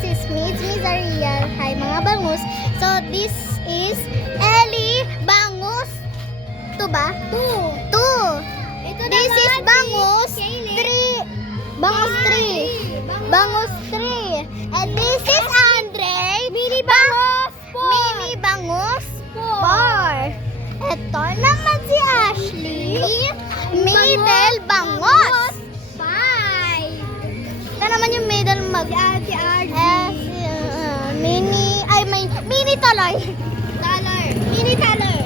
this is me. It's Miss Ariel. Hi mga bangus. So, this is Ellie Bangus. 2 ba? 2. This is Bangus 3. Bangus 3. Bangus 3. And this is Andre. Mini Bangus 4. Mini Bangus 4. Ito naman si Ashley. Middle Bangus 5. Ito naman yung middle si RG. Mini Taloy. Mini Taloy.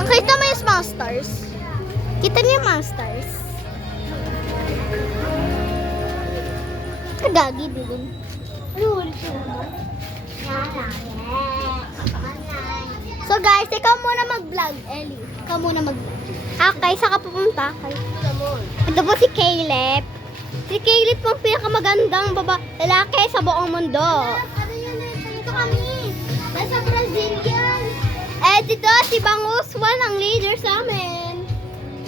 Makita mo yung small stars. Kita niyo yung mga stars. Kagagi din. Ano ulit yun? So guys, ikaw muna mag-vlog, Ellie. Ikaw muna mag-vlog. Okay, saan ka pupunta? Ito po si Caleb. Si Caleb po ang pinakamagandang lalaki sa buong mundo. Ano yun? Dito kami. Nasa Brazil yan. Eh, dito si Bangus 1 ang leader sa amin.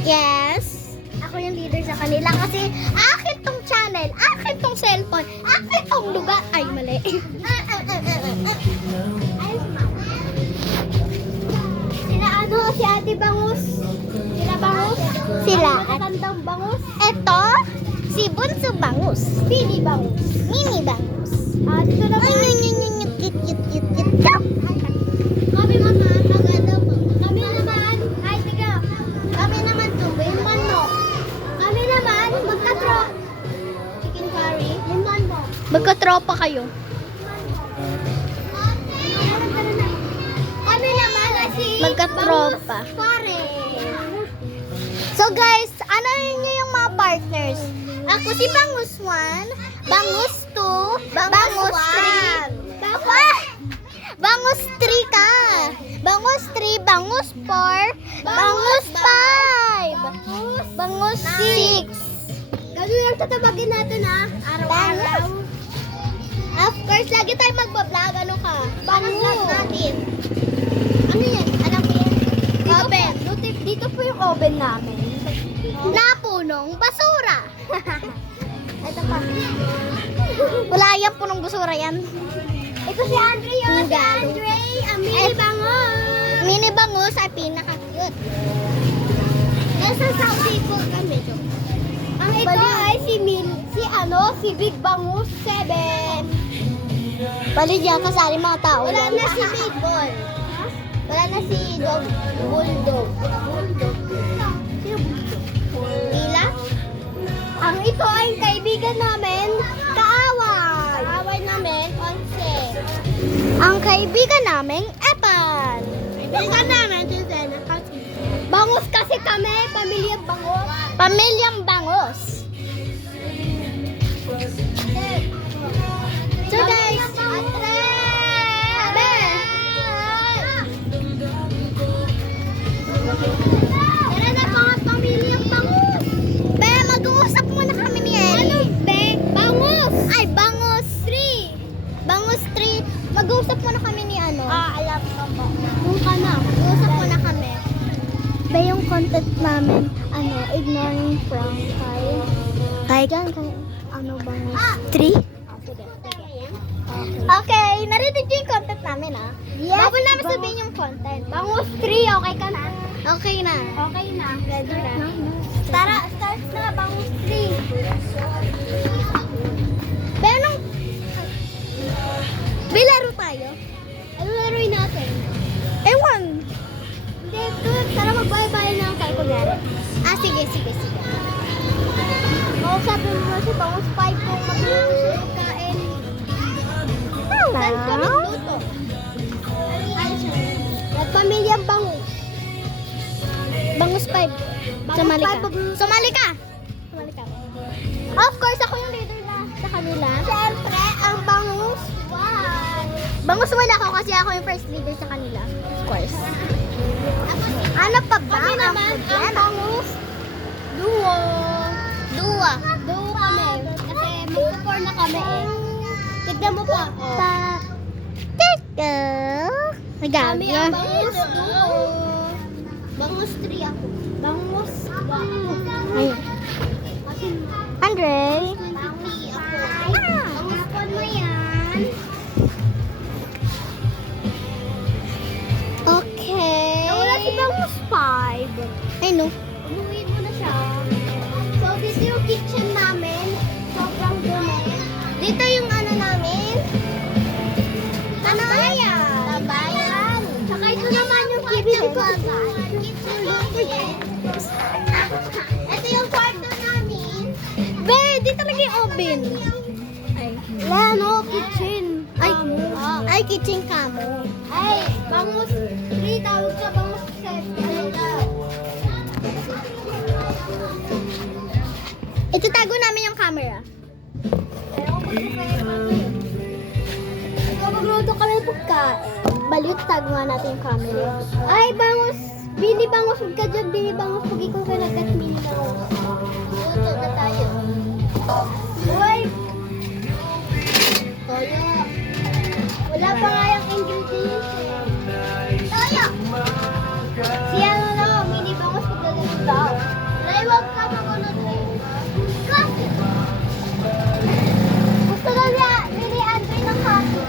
Yes. Ako yung leader sa kanila kasi akin tong channel, akin tong cellphone, akin tong lugar. Ay, mali. Sila si Ate Bangus. Sila Bangus. Sila. Matandang Bangus. Eto, si Bunso Bangus. Mini Bangus. Mini Bangus. Dito naman. Kami naman, chicken curry. Magkatropa kayo. Kami naman si magkatropa. So guys, ano niyo yung mga partners? Ako si Bangus 1, Bangus 2, Bangus 3. Bangus 3 ka. Bangus 3, Bangus 4, Bangus 5, Bangus 6. Gano'n lang tatabagin natin araw-araw. Of course, lagi tayo magbablog. Ano ka? Bangus natin. Ano yan? Alam mo yan? Oven. Dito po yung oven namin. Napunong basura. Ito pa. Wala yan punong basura yan. Ito si Andre yun. Si Andre, ang mini bangus. Mini bangus ay pinaka-cute. Nasa Saudi po kami ito. Ang ito ay si Big Bangus 7. Bali diyan kasali mga tao. Wala na si Big Boy. Wala na si Bulldog. Ila? Ang ito ay kaibigan namin, kaaway. Kaaway namin, 11. Ang kaibigan namin, Epan. Kaibigan namin, Bangus kasi kami, pamilyang Bangus. Pamilyang Bangus. So guys, tara na mga pamilyang Bangus. Be, mag-uusap muna kami ni Ellie. Ano, Be? Bangus! Ay, Bangus 3. Bangus 3. Mag-uusap muna kami ni ano. Alam ko po. Kung ka na, mag-uusap muna kami. Be, yung content namin, ignoring prank kay Bangus 3. Okay, narinig niyo yung content namin Yes. Bawal namin sabihin yung content. Bangus 3, okay ka na? Okay na. Okay na. Ready na. Tara, start na Bangus 3. Pero bilaro tayo. Ano laruin natin? Ewan. Hindi, tara magbay-bayan na tayo kunyari. Sige. Sabi mo si Bangus 5 kung magkain. Saan ka nagluto? Nagpamilyang Bangus. Bangus 5. Sumali ka. Of course, ako yung leader na sa kanila. Siyempre, ang Bangus 1. Bangus 1 ako kasi ako yung first leader sa kanila. Of course. Ano pa ba? Kami naman ang Bangus Duo kami. Kasi mag-4 na kami Tignan mo pa ako. Kami ang Bangus Duo. Bangus 3 ako. Bangus 1. Andre? Bangus ako. Bangus 1 mo yan. Okay. Nawala si Bangus 5. Ay, no. Umuwi mo na siya. So, dito yung kitchen namin. Sobrang dumi. Dito yung ano namin. Tabayan. Tsaka ito naman yung kitchen ko. Ito yung kwarto namin. Be, di talaga yung oven. Wala, no, kitchen. Ay, kitchen kamo. Ay, bangus 3, tawag sa bangus 7. Ito tago namin yung camera. Magluto kami ng pagkain. Balit, tago nga natin yung camera. Ay, bangus. Bini bangus. Huwag ka dyan, bini bangus. Pag ikaw ka nagat, bini bangus. Luto na tayo. Uy! Toyo. Wala pa nga yung ingredients eh. Toyo! Si ano na, bini bangus. Huwag ka dyan daw. Lai, huwag ka magunod eh. Kasi! Gusto na niya, bini Andre ng kaso.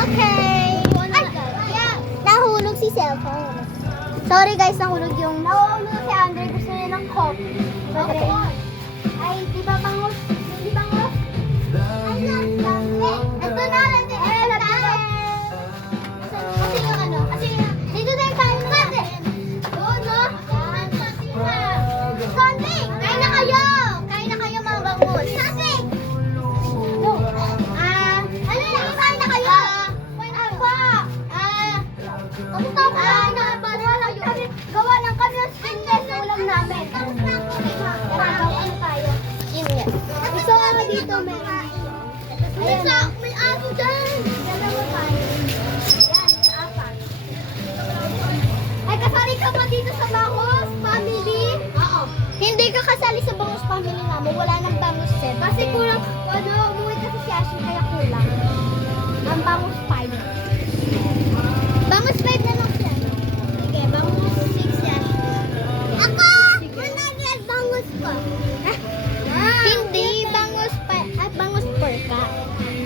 Okay. Ay, yeah. Nahulog si cellphone. Sorry guys, nahulog yung... Nahulog si Andre. Gusto niya ng coffee. Okay. Ay, di ba bangus? Di bangus? Ay, ito na lang din. Kasi yung ano? Kasi dito tayo kain na natin. Doon, no? Sunday! Kain na kayo! Kain na kayo mga bangus. Sunday! Ano na? Kain na kayo! Gawa lang kami ng skinless na ulam namin. Ano tayo? Yun nga. Gusto nga dito meron. Ayan na. May aso dyan. Dalawa tayo. Yan, 4. Ay, kasali ka ba dito sa Bangus Family? Oo. Hindi ka kasali sa Bangus Family namin. Wala nang Bangus set. Kasi kulang, umuwi kasi si Ashley kaya kulang. Ang Bangus 5. Bangus 5 na lang siya. Sige, Bangus 6 yan. Ako! Managlag Bangus ko. Hindi, Bangus 5. At Bangus 4 ka.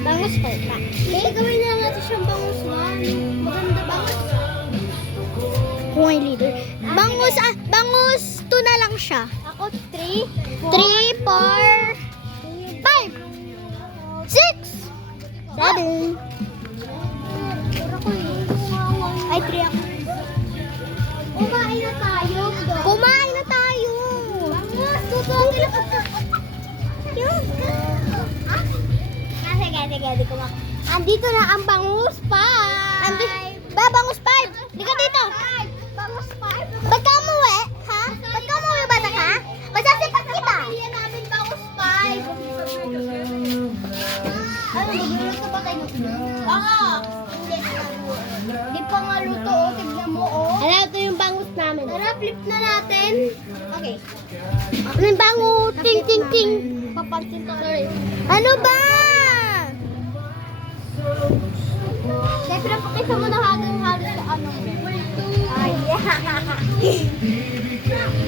Bangus 4 ka. Okay, gawin na lang natin siyang Bangus 1. Maganda Bangus. Point leader. Bangus 2 na lang siya. Ako 3. 3, 4, 5, 6, 7. Ay, 3 ako. Kumain na tayo. Kumain na tayo. Bangus, tutugin na ka. Sige, di kumain. Andito na ang Bangus 5. Bangus 5. Di ka dito. Bangus 5. Ba't ka umuwi? Ha? Ba't ka umuwi, bata ka? Masasipat kita. Pamilya namin Bangus 5. Ano, magluluto ba kayo? Oo. Di pa nga luto, oh. Tignan mo, oh. Ano, ito yung bangus namin. Tara, flip na natin. Okay. Ano yung bangus? Ting, ting, ting. Papansin ko, sorry. Ano ba? Siyempre, pakita mo na halos sa ano. Ay,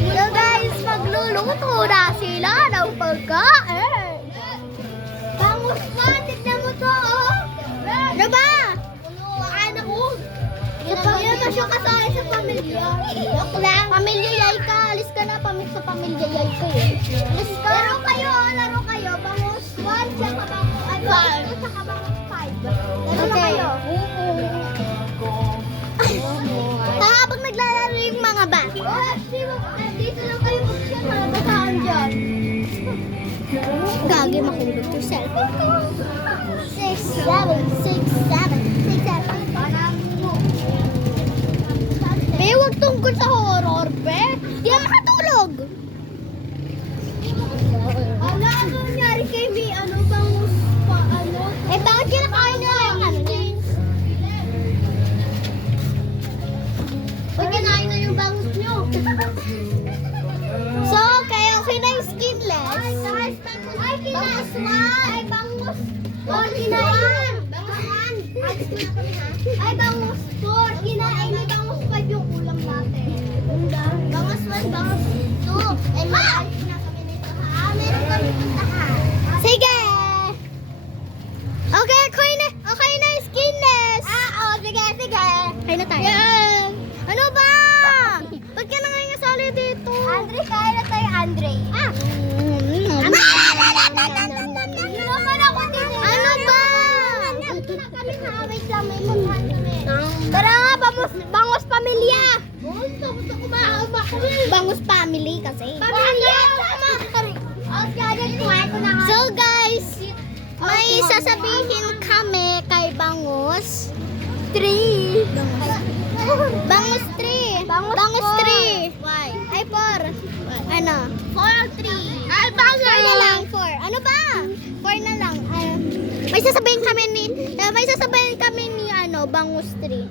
so guys, magluluto na sila ng pagkain. Bangus na, tignan mo to, oh. Ano ba? Yan pa siya kasali sa pamilya. Pamilya yay ka. Alis ka na sa pamilya yay ka eh. Alis ka. Laro kayo. Bangus 1, tsaka bangus 2, tsaka bangus 5. Laro na kayo. Habang naglalaro yung mga bata. Dito lang kayo mag-share. Nalabataan dyan. Gagi, makulog yung cellphone ko. 6, 7, 6, 7, 6, 7. Be, huwag tungkol sa horror, be. Di ako makatulog. Ano nangyari kay me? Ano bang ano? Eh, bakit kinakain nila yung ano niya? Huwag kinain na yung bangus nyo. So, kaya okay na yung skinless. Ay, bangus 1. Ay, bangus 4. Kinain. Ay, bangus 4. Kinain ni bangus 5 yung ulam natin. And mag-alis na kami nito ha. Meron kami puntahan. Sige! Okay, okay na, skinless! Sige. Kain na tayo. Yan! Ano ba? Ba't ka na ngayon nasali dito? Andre, kain na tayo, Andre. Ano ba? Wait lang, may puntahan kami. Tara nga, Bangus Pamilya! Bangus Family kasi. Pamilya! So guys, may sasabihin kami kay Bangus 3. Bangus 3. Bangus 3. Why? Ay 4. Ano? 4 3. Ay, 4 na lang, 4. Ano ba? 4 na lang. May sasabihin kami ni ano, Bangus 3.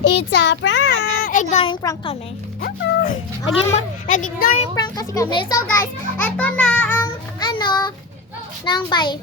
It's a prank. Ignoring prank kami. Nag-ignoring prank kasi kami. So guys, eto na ang ano, ng bye.